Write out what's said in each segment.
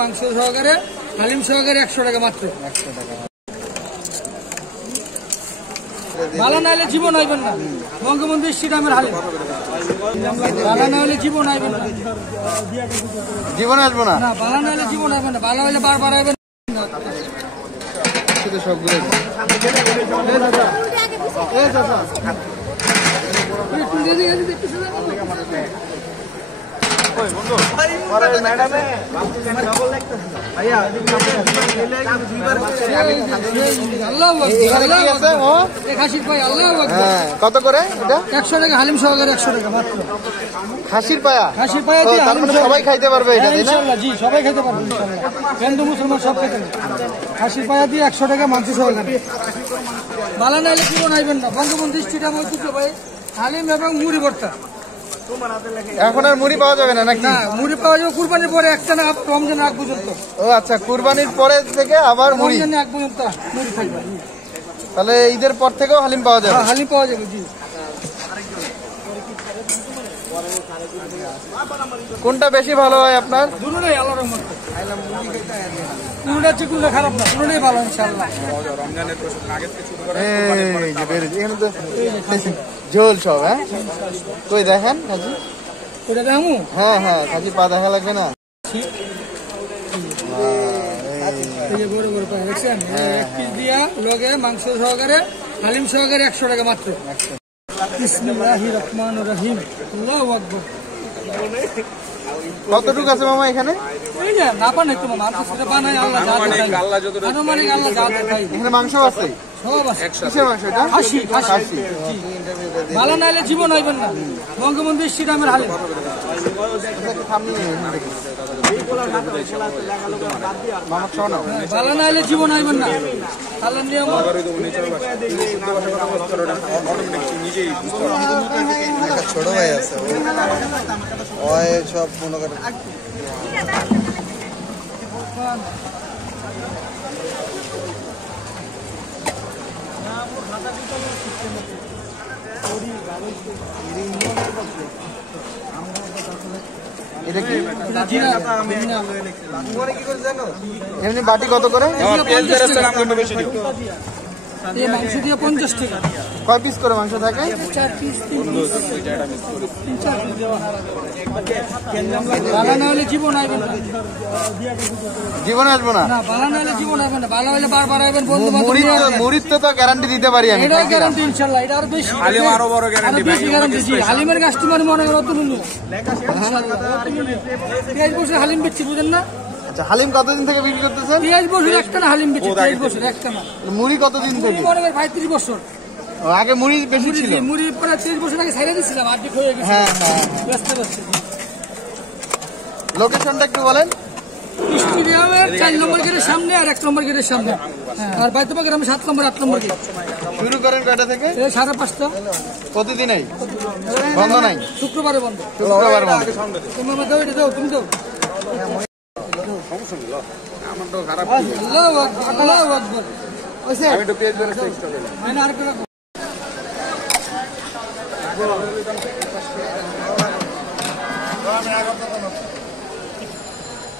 মাংস সহকারে হালিম সহকারে 100 টাকা মাত্র। 100 টাকা। ভালো না হলে জীবন আইবেন না। বঙ্গবন্ধু স্টেডিয়ামের হালিম ভালো না হলে জীবন আইবেন না। জীবন আসবো না। না ভালো না হলে জীবন আইবেন না। ভালো হলে বারবার আইবেন। সবগুলো কত করে? 100 টাকা হালিম সহকারে 100 টাকা মাত্র। খাসির পায়া? খাসির পায়া দিয়ে সবাই খাইতে পারবে এটা? ইনশাআল্লাহ জি সবাই খেতে পারবে ইনশাআল্লাহ। হিন্দু মুসলমান সব খেতে পারবে। খাসির পায়া দিয়ে 100 টাকা মাংস সহকারে। ভালো না হলে জীবন আইবেন না। বঙ্গবন্ধু স্টেডিয়াম ঐতিহ্য ভাই হালিম এবং মুড়ি ভর্তা। এখন আর মুড়ি পাওয়া যাবে না নাকি? না মুড়ি পাওয়া যাবে কুরবানির পরে, একটা না রমজানের আগ পর্যন্ত। ও আচ্ছা, কুরবানির পরে থেকে আবার মুড়ি? রমজানের আগ পর্যন্ত মুড়ি থাকবে। তাহলে ঈদের পর থেকেও হালিম পাওয়া যাবে? হালিম পাওয়া যাবে জি। কোনটা বেশি ভালো হয় আপনার? দুটোই আল্লাহর রহমতে। কোনটা চিকুনটা খারাপ না, দুটোই ভালো ইনশাআল্লাহ। এখানে তো ঝোল সব। হ্যাঁ কই দেখেন খাসি? ওটা দেখো। হ্যাঁ হ্যাঁ, খাসি পা দেখা লাগবে না? বড় বড় পা দেখছেন? 1 পিস দিয়া লগে মাংস সহকারে হালিম সহকারে 100 টাকা মাত্র। বিসমিল্লাহির রহমানির রহিম। আল্লাহু আকবার। কতটুকু আছে মামা এখানে? এই যে না পান একটু মামা সেটা বানাই আল্লাহ যা দেয়। আল্লাহ যা দেয়। এখানে মাংস আছে? সব আছে। কিসের মাংস এটা? খাসি। ভালো না হলে জীবন আইবেন না। বঙ্গবন্ধু স্টেডিয়ামের হালিম। ভালো না হলে জীবন আইবেন না। আল্লাহর নিয়ম। ছোট ভাই আছে ওই সব মনে করে। এটা কি এমনি বাটি কত করে? মাংস দিয়ে 50 টাকা। কয় পিস করে মাংস থাকে? 4 পিস। ভালো না হলে জীবন আইবেন না। জীবন আসবো না। না ভালো না হলে জীবন আইবেন না। ভালো হলে বারবার আইবেন। বন্ধু মুড়ির তো গ্যারান্টি দিতে পারি আমি। এটা গ্যারান্টি ইনশাআল্লাহ। এটা আরো বেশি। হালিম আরো বড় গ্যারান্টি ভাই। গ্যারান্টি জি। হালিমের কাস্টমার মনে হয় অতুলনীয়। ইনশাআল্লাহ। 23 বছর হালিম বেচছি বুঝেন না? আচ্ছা, হালিম কতদিন থেকে বিক্রি করতেছেন? 23 বছর একটা না হালিম বেচছি। 23 বছর একটা না। মুড়ি কতদিন থেকে? মনে হয় 35 বছর। আগে মুড়ি বেশি ছিল? মুড়ি পরে 23 বছর আগে ছাইড়া দিছিলাম, আর্ধেক হয়ে গেছে। হ্যাঁ হ্যাঁ। ব্যস্ত ব্যস্ত। লোকেশনটা একটু বলেন। স্টেডিয়ামের 4 নম্বর গেটের সামনে আর 1 নম্বর গেটের সামনে। আর বাইতুবা গ্রামে 7 নম্বর 8 নম্বর গেট। শুরু করেন কয়টা থেকে? 5:30। প্রতিদিনই বন্ধ নাই? শুক্রবারে বন্ধ। শুক্রবার বন্ধ। তোমার মধ্যে ওইটা দাও, তুমি দাও। আমার তো খারাপ। আল্লাহু আকবার, আল্লাহু আকবার। আমি তো পেজ বেরেস্তা এক্সট্রা দিলাম। মানে আর কোনো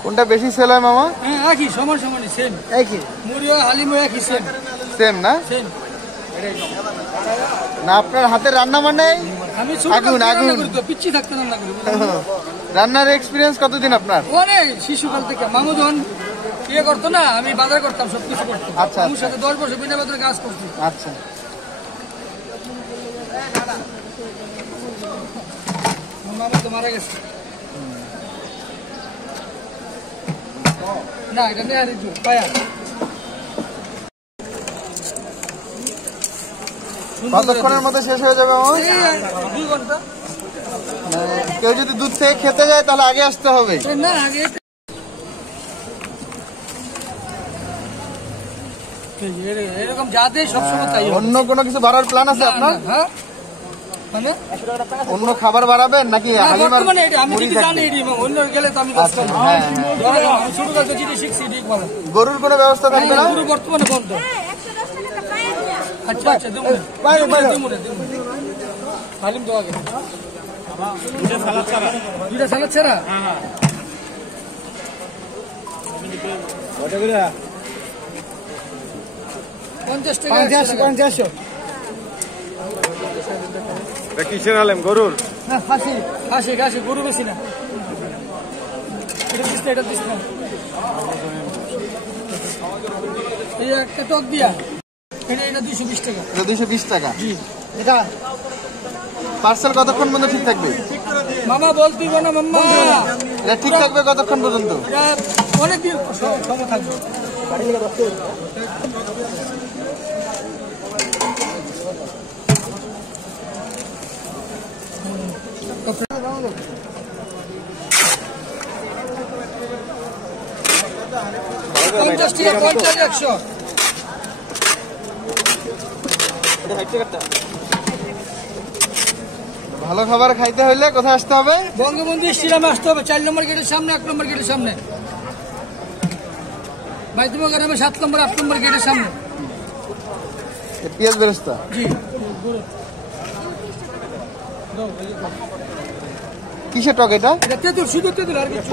কোনটা বেশি সেল হয় মামা? হ্যাঁ একই সমান সেম। একই মুড়িও হালিমও একই সেম না? সেম। না আপনার হাতে রান্না মানে আমি আগুন পিচ্ছি থাকতে রান্না করি। রান্নার এক্সপিরিয়েন্স কতদিন আপনার? অনেক, শিশুকাল থেকে। মামু যখন ইয়ে করতো না, আমি বাজার করতাম, সবকিছু করতাম। আচ্ছা। আমার সাথে 10 বছর বিনা বেতনে কাজ করছি। আচ্ছা। মামা তো মারা গেছে। না এটা নেই আর একটু পায়া। কতক্ষণের মধ্যে শেষ হয়ে যাবে আমার? 2 ঘন্টা। কেউ যদি দুধ থেকে খেতে যায় তাহলে আগে আসতে হবে? না আগে এরকম যাতে সবসময় তাই। অন্য কোনো কিছু বাড়ার প্ল্যান আছে আপনার? হ্যাঁ মানে অন্য খাবার বাড়াবেন নাকি? বর্তমানে আমি যদি জানি অন্য গেলে তো আমি শুরু করতে যেটি শিখছি। গরুর কোনো ব্যবস্থা থাকবে না? গরু বর্তমানে বন্ধ। আচ্ছা আচ্ছা দেবো হালিম তো আগে দুটা সালাদ ছাড়া কত করে 50 টাকা 50 কিসের আলেম গরুর না খাসি খাসি খাসি গরু বেশি না এটা দিস না এই একটা টক দিয়া এটা 220 টাকা এটা 220 টাকা জি এটা পার্সেল কতক্ষণ পর্যন্ত ঠিক থাকবে মামা বলতিব না মাম্মা এটা ঠিক থাকবে কতক্ষণ পর্যন্ত এটা অনেক দিন সময় থাকবে পঞ্চাশ টাকা 50 100 ভালো খাবার খাইতে হলে কোথায় আসতে হবে বঙ্গবন্ধু স্টেডিয়ামে আসতে হবে 4 নম্বর গেটের সামনে 1 নম্বর গেটের সামনে বাইতুমা গ্রামে 7 নম্বর 8 নম্বর গেটের সামনে পেঁয়াজ বেরেস্তা জি কিসের টক এটা এটা তেঁতুল শুধু তেঁতুল আর কিছু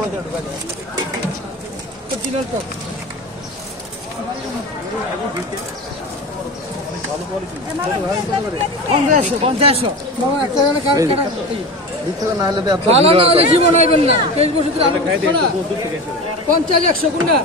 অরিজিনাল টক পঞ্চাশ মামা একটা জানে না হলে ভালো না হলে জীবন হইবেন না 23 বছর ধরে 50 100 কোনটা